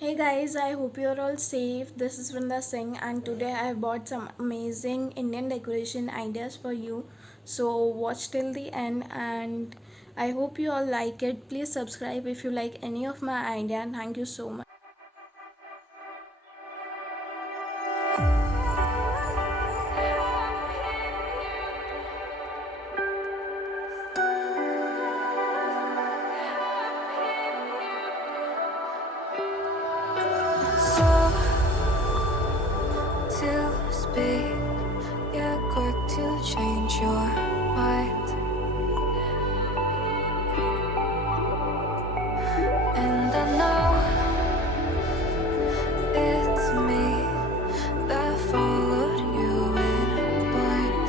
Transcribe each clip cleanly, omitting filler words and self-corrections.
Hey guys, I hope you're all safe. This is Vrinda Singh, and today I have bought some amazing Indian decoration ideas for you. So, watch till the end, and I hope you all like it. Please subscribe if you like any of my idea, and thank you so much. So to speak, you're quick to change your mind. And I know it's me that followed you in blind.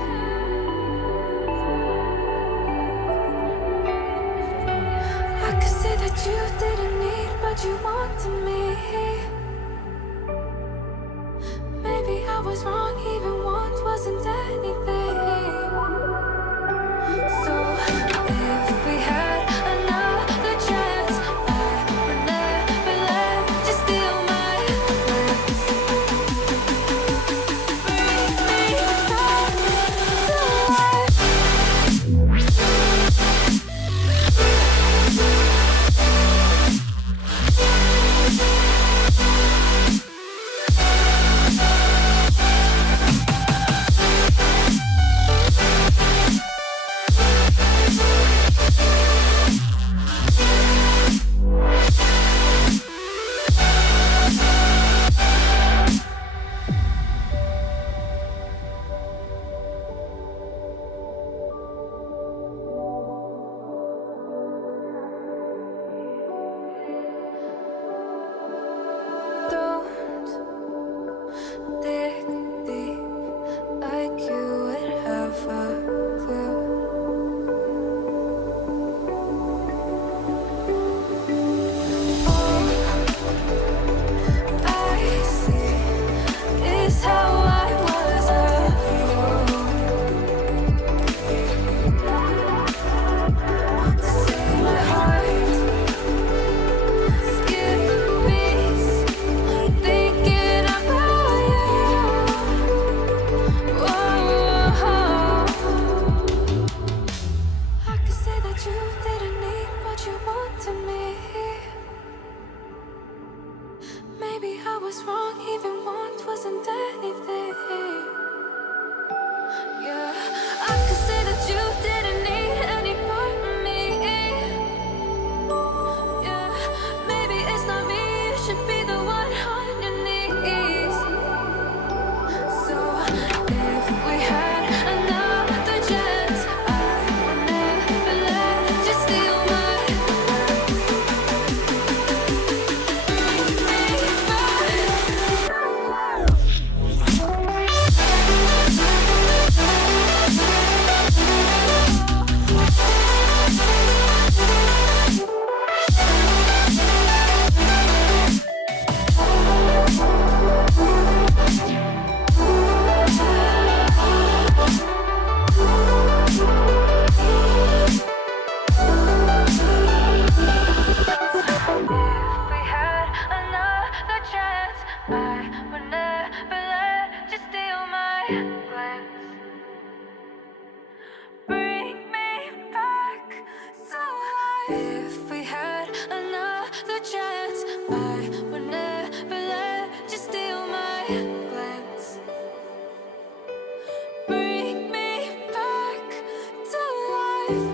I could say that you didn't need, but you wanted me. Maybe I was wrong, even want wasn't anything. So if we had another chance, I would never let you steal my glance. Bring me back to life. Don't dig deep like you would have a clue. All I see is how I was a fool to see my heart skip beats thinking about you. Whoa. I could say that you didn't need, but you wanted me. Maybe I was wrong, even want wasn't anything. Yeah, I could say that you didn't need any part of me. Yeah, maybe it's not me, you should be the one on your knees. So if we had another chance, I would never let you steal my If we had another chance, I would never let you steal my glance. Bring me back to life. If we had another chance, I would never let you steal my glance. Bring me back to life.